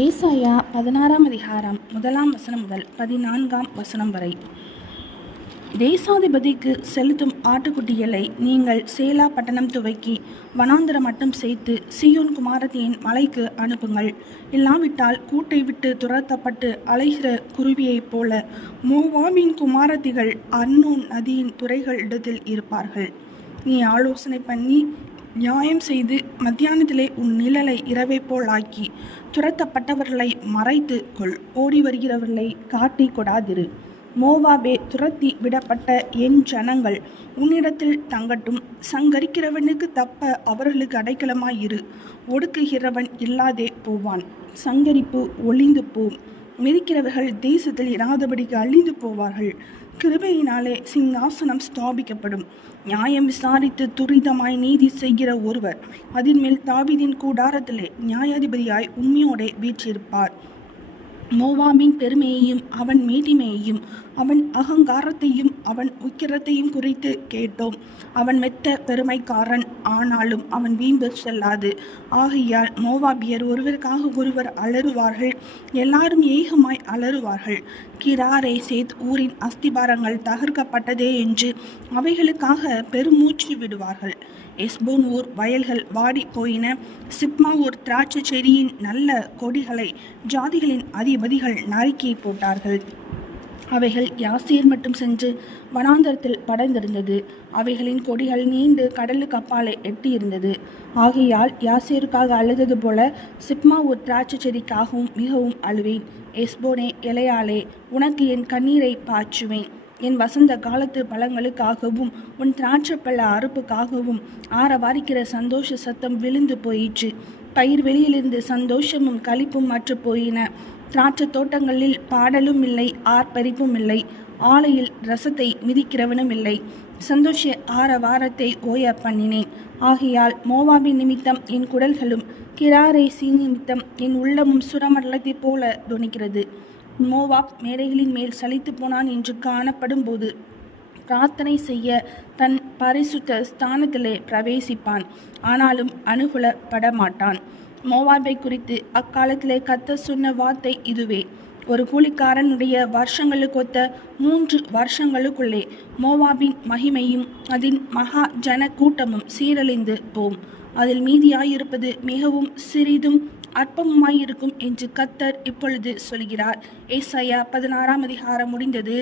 ஏசாயா 16ஆம் அதிகாரம் 1ஆம் வசனம் முதல் 14ஆம் வசனம் வரை. தேசாதிபதிக்கு செலுத்தும் ஆட்டுக்குட்டிகளை நீங்கள் சேலா பட்டணம் துவக்கி வனாந்தரம் மட்டும் சேர்த்து சீயோன் குமாரத்தியின் மலைக்கு அனுப்புங்கள். இல்லாவிட்டால் கூட்டை விட்டு துரத்தப்பட்டு அலைகிற குருவியைப் போல மோவாபின் குமாரத்திகள் அர்னோன் நதியின் துறைகளிடத்தில் இருப்பார்கள். நீ ஆலோசனை பண்ணி நியாயம் செய்து மத்தியானத்திலே உன் நிழலை இரவை போல் ஆக்கி துரத்தப்பட்டவர்களை மறைத்து கொள். ஓடி வருகிறவர்களை காட்டி கொடாதிரு. மோவாபே, துரத்தி விடப்பட்ட என் ஜனங்கள் உன்னிடத்தில் தங்கட்டும். சங்கரிக்கிறவனுக்கு தப்ப அவர்களுக்கு அடைக்கலமாயிரு. ஒடுக்குகிறவன் இல்லாதே போவான். சங்கரிப்பு ஒளிந்து போம். மிதிக்கிறவர்கள் தேசத்தில் இராதபடிக்கு அழிந்து போவார்கள். கிருபையினாலே சிங்காசனம் ஸ்தாபிக்கப்படும். நியாயம் விசாரித்து துரிதமாய் நீதி செய்கிற ஒருவர் அதன் மேல் தாவீதின் கூடாரத்திலே நியாயாதிபதியாய் உண்மையோடே வீற்றிருப்பார். மோவாபின் பெருமையையும் அவன் மேட்டிமையையும் அவன் அகங்காரத்தையும் அவன் உக்கிரத்தையும் குறித்து கேட்டோம். அவன் மெத்த பெருமைக்காரன், ஆனாலும் அவன் வீம்பு செல்லாது. ஆகையால் மோவாபியர் ஒருவருக்காக ஒருவர் அலறுவார்கள், எல்லாரும் ஏகமாய் அலறுவார்கள். கிராரேசேத் ஊரின் அஸ்திபாரங்கள் தகர்க்கப்பட்டதே என்று அவைகளுக்காக பெருமூச்சு விடுவார்கள். எஸ்போன் ஊர் வயல்கள் வாடி போயின. சிப்மா ஊர் திராட்சை செடியின் நல்ல கொடிகளை ஜாதிகளின் அதிபதிகள் நறுக்கி போட்டார்கள். அவைகள் யாசேர் மட்டும் சென்று வனாந்தரத்தில் படர்ந்திருந்தது. அவைகளின் கொடிகள் நீண்டு கடலுக்கு அப்பாலே எட்டியிருந்தது. ஆகையால் யாசேருக்காக அழுதது போல சிப்மா ஊர் திராட்சை செடிக்காகவும் மிகவும் அழுவேன். எஸ்போனே, எலையாலே, உனக்கு என் கண்ணீரை பாய்ச்சுவேன். என் வசந்த காலத்து பழங்களுக்காகவும் உன் திராட்சைப்பழ அறுப்புக்காகவும் ஆரவாரிக்கிற சந்தோஷ சத்தம் விழுந்து போயிற்று. பயிர் வெளியிலிருந்து சந்தோஷமும் களிப்பும் மற்று போயின. திராட்சை தோட்டங்களில் பாடலும் இல்லை, ஆர்ப்பரிப்பும் இல்லை. ஆலையில் ரசத்தை மிதிக்கிறவனும் இல்லை. சந்தோஷ ஆரவாரத்தை ஓய பண்ணினேன். ஆகையால் மோவாபின் நிமித்தம் என் குடல்களும் கிராரேசி நிமித்தம் என் உள்ளமும் சுரமண்டலத்தை போல தொனிக்கிறது. மோவாப் மேடைகளின் மேல் சலித்து போனான் என்று காணப்படும் போது பிரார்த்தனை செய்ய தன் பரிசுத்த ஸ்தானத்திலே பிரவேசிப்பான், ஆனாலும் அனுகூலப்பட மாட்டான். மோவாபை குறித்து அக்காலத்திலே கர்த்தர் சொன்ன வார்த்தை இதுவே: ஒரு கூலிக்காரனுடைய வருஷங்களுக்கொத்த 3 வருஷங்களுக்குள்ளே மோவாபின் மகிமையும் அதன் மகா ஜன கூட்டமும் சீரழிந்து போம். அதில் மீதியாயிருப்பது மிகவும் சிறிதும் அற்பமுமாயிருக்கும் என்று கர்த்தர் இப்பொழுது சொல்கிறார். ஏசாயா 16ஆம் அதிகாரம் முடிந்தது.